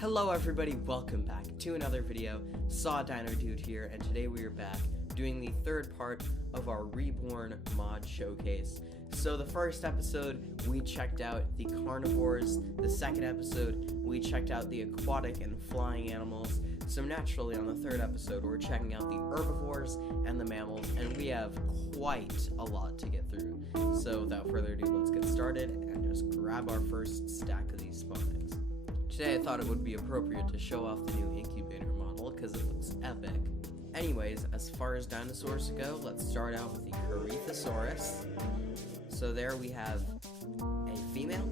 Hello everybody, welcome back to another video. Sawdinodude here, and today we are back doing the third part of our Reborn mod showcase. So the first episode, we checked out the carnivores. The second episode, we checked out the aquatic and flying animals. So naturally, on the third episode, we're checking out the herbivores and the mammals, and we have quite a lot to get through. So without further ado, let's get started and just grab our first stack of these spawn eggs. Today I thought it would be appropriate to show off the new incubator model because it looks epic. Anyways, as far as dinosaurs go, let's start out with the Corythosaurus. So there we have a female,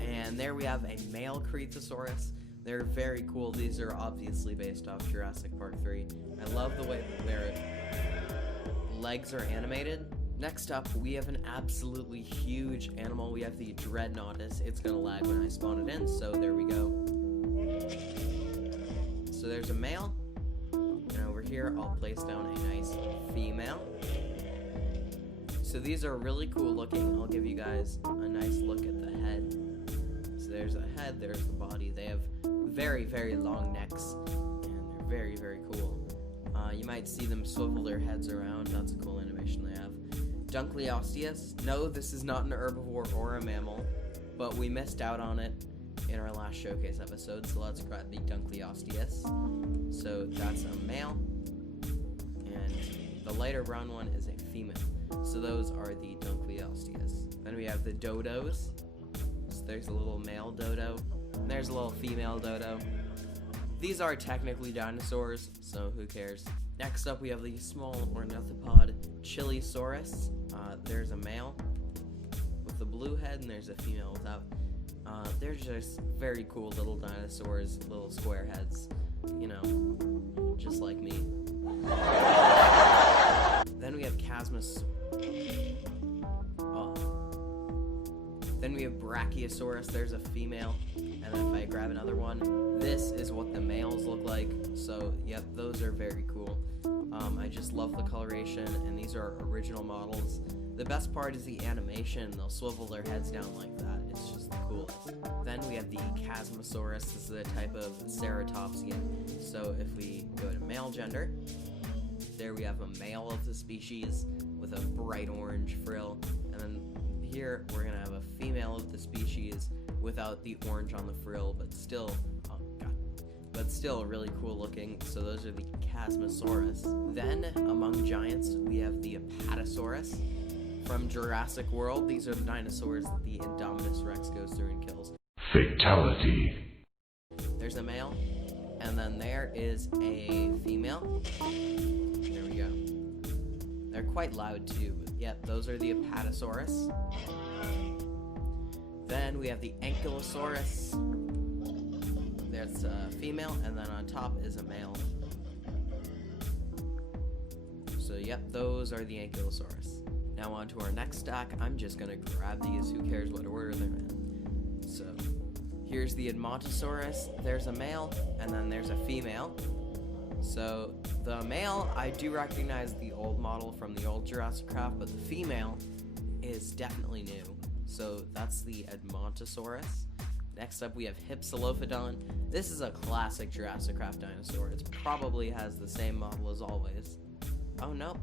and there we have a male Corythosaurus. They're very cool. These are obviously based off Jurassic Park 3. I love the way that their legs are animated. Next up, we have an absolutely huge animal. We have the Dreadnoughtus. It's gonna lag when I spawn it in, so there we go. So there's a male, and over here I'll place down a nice female. So these are really cool looking. I'll give you guys a nice look at the head. So there's a head, there's the body. They have very, very long necks, and they're very, very cool. You might see them swivel their heads around. That's a cool animation they have. Dunkleosteus. No, this is not an herbivore or a mammal, but we missed out on it in our last showcase episode, so let's grab the Dunkleosteus. So that's a male, and the lighter brown one is a female. So those are the Dunkleosteus. Then we have the dodos. So there's a little male dodo, and there's a little female dodo. These are technically dinosaurs, so who cares? Next up, we have the small ornithopod Chilosaurus. There's a male with a blue head, and there's a female without. They're just very cool little dinosaurs, little square heads, you know, just like me. Then we have Then we have Brachiosaurus. There's a female, and then if I grab another one, this is what the males look like. So, yep, those are very cool. I just love the coloration, and these are original models. The best part is the animation. They'll swivel their heads down like that. It's just the coolest. Then we have the Chasmosaurus. This is a type of ceratopsian. So if we go to male gender, there we have a male of the species with a bright orange frill. And then here we're going to have a female of the species without the orange on the frill, but still really cool looking. So those are the Chasmosaurus. Then among giants, we have the Apatosaurus from Jurassic World. These are the dinosaurs that the Indominus Rex goes through and kills. Fatality. There's a male, and then there is a female. There we go. They're quite loud too, but yep, those are the Apatosaurus. Then we have the Ankylosaurus. There's a female, and then on top is a male. So yep, those are the Ankylosaurus. Now on to our next stack. I'm just gonna grab these, who cares what order they're in. So here's the Edmontosaurus. There's a male, and then there's a female. So the male, I do recognize the old model from the old Jurassic Craft, but the female is definitely new. So that's the Edmontosaurus. Next up, we have Hypsilophodon. This is a classic Jurassic Craft dinosaur. It probably has the same model as always. Oh, no.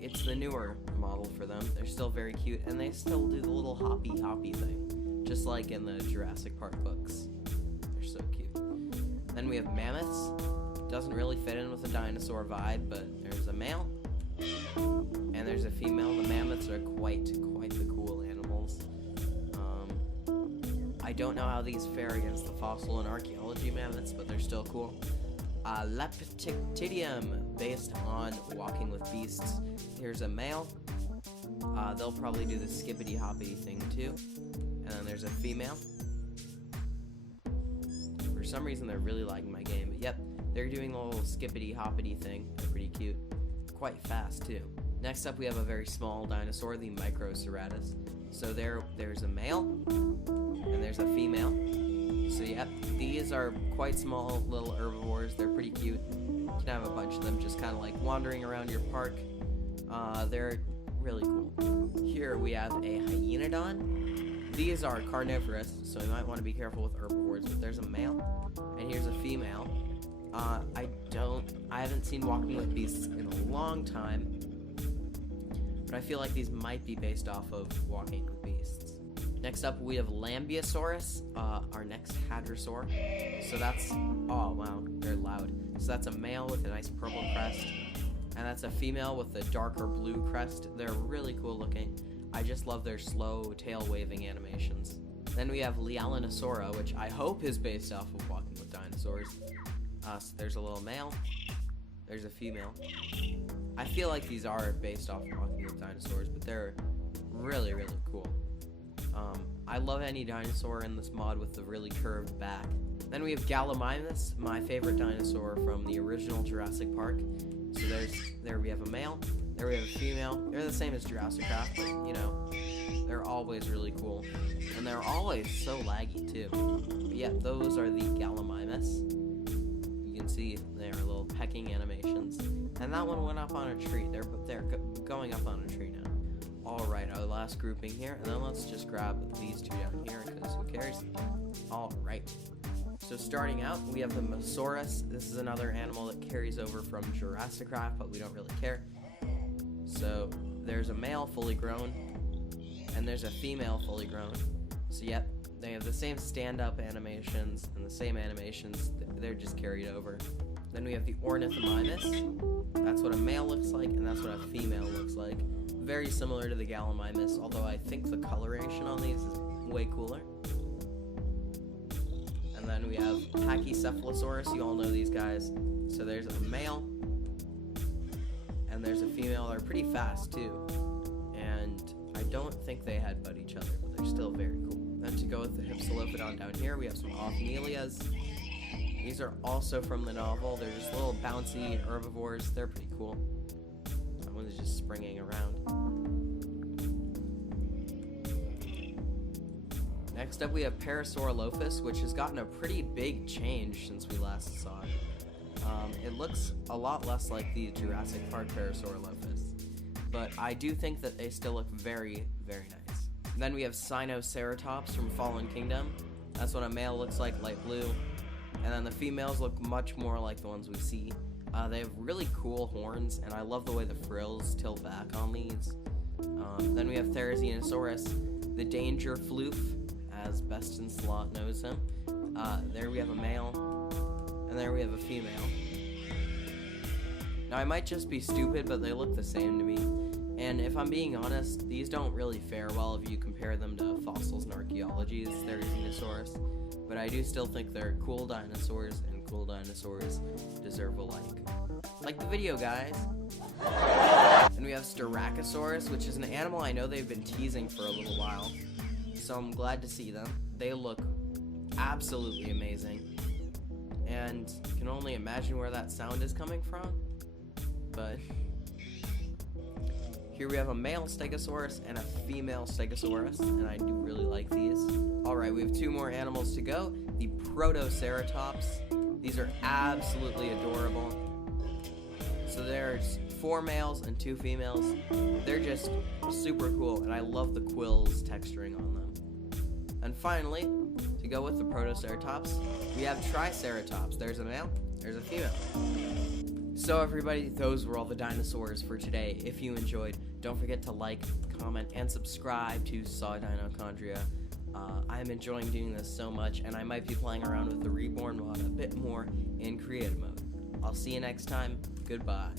It's the newer model for them. They're still very cute, and they still do the little hoppy thing, just like in the Jurassic Park books. They're so cute. Then we have mammoths. Doesn't really fit in with the dinosaur vibe, but there's a male, and there's a female. The mammoths are quite the cool animals. I don't know how these fare against the fossil and archaeology mammoths, but they're still cool. Leptitidium, based on Walking with Beasts. Here's a male. They'll probably do the skippity hoppity thing too. And then there's a female. For some reason, they're really liking my game. But yep, they're doing the little skippity hoppity thing. They're pretty cute. Quite fast too. Next up, we have a very small dinosaur, the Microceratus. So there's a male, and there's a female. So yep, these are quite small little herbivores. They're pretty cute. You can have a bunch of them just kind of like wandering around your park. They're really cool. Here we have a Hyaenodon. These are carnivorous, so you might want to be careful with herbivores, but there's a male, and here's a female. I haven't seen Walking with Beasts in a long time, but I feel like these might be based off of Walking with Beasts. Next up, we have Lambeosaurus, our next hadrosaur. So that's, oh wow, they're loud. So that's a male with a nice purple crest, and that's a female with a darker blue crest. They're really cool looking. I just love their slow tail waving animations. Then we have Lialinosaura, which I hope is based off of Walking with Dinosaurs. So there's a little male, there's a female. I feel like these are based off of Walking with Dinosaurs, but they're really, really cool. I love any dinosaur in this mod with the really curved back. Then we have Gallimimus, my favorite dinosaur from the original Jurassic Park. So there we have a male, there we have a female. They're the same as Jurassic, but you know, they're always really cool. And they're always so laggy too. But yeah, those are the Gallimimus. You can see their little pecking animations. And that one went up on a tree. They're going up on a tree now. Alright, our last grouping here, and then let's just grab these two down here, because who cares? Alright. So starting out, we have the Mosaurus. This is another animal that carries over from Jurassic, but we don't really care. So there's a male fully grown, and there's a female fully grown. So yep, they have the same stand-up animations and the same animations. They're just carried over. Then we have the Ornithomimus. That's what a male looks like, and that's what a female looks like. Very similar to the Gallimimus, although I think the coloration on these is way cooler. And then we have Pachycephalosaurus. You all know these guys. So there's a male, and there's a female. They're pretty fast too, and I don't think they headbutt each other, but they're still very cool. Then to go with the Hypsilophodon down here, we have some Ophnelias. These are also from the novel. They're just little bouncy herbivores. They're pretty cool. That one's just springing around. Next up, we have Parasaurolophus, which has gotten a pretty big change since we last saw it. It looks a lot less like the Jurassic Park Parasaurolophus, but I do think that they still look very, very nice. And then we have Sinoceratops from Fallen Kingdom. That's what a male looks like, light blue. And then the females look much more like the ones we see. They have really cool horns, and I love the way the frills tilt back on these. Then we have Therizinosaurus, the Danger Floof, as Beston Slot knows him. There we have a male, and there we have a female. Now I might just be stupid, but they look the same to me. And if I'm being honest, these don't really fare well if you compare them to fossils and archaeology as Therizinosaurus. But I do still think they're cool dinosaurs, and cool dinosaurs deserve a like. Like the video, guys. And we have Styracosaurus, which is an animal I know they've been teasing for a little while. So I'm glad to see them. They look absolutely amazing. And can only imagine where that sound is coming from. But here we have a male Stegosaurus and a female Stegosaurus, and I do really like these. Alright, we have two more animals to go. The Protoceratops. These are absolutely adorable. So there's 4 males and 2 females. They're just super cool, and I love the quills texturing on them. And finally, to go with the Protoceratops, we have Triceratops. There's a male, there's a female. So everybody, those were all the dinosaurs for today. If you enjoyed, don't forget to like, comment, and subscribe to Sawdinochondria. I'm enjoying doing this so much, and I might be playing around with the Reborn mod a bit more in creative mode. I'll see you next time. Goodbye.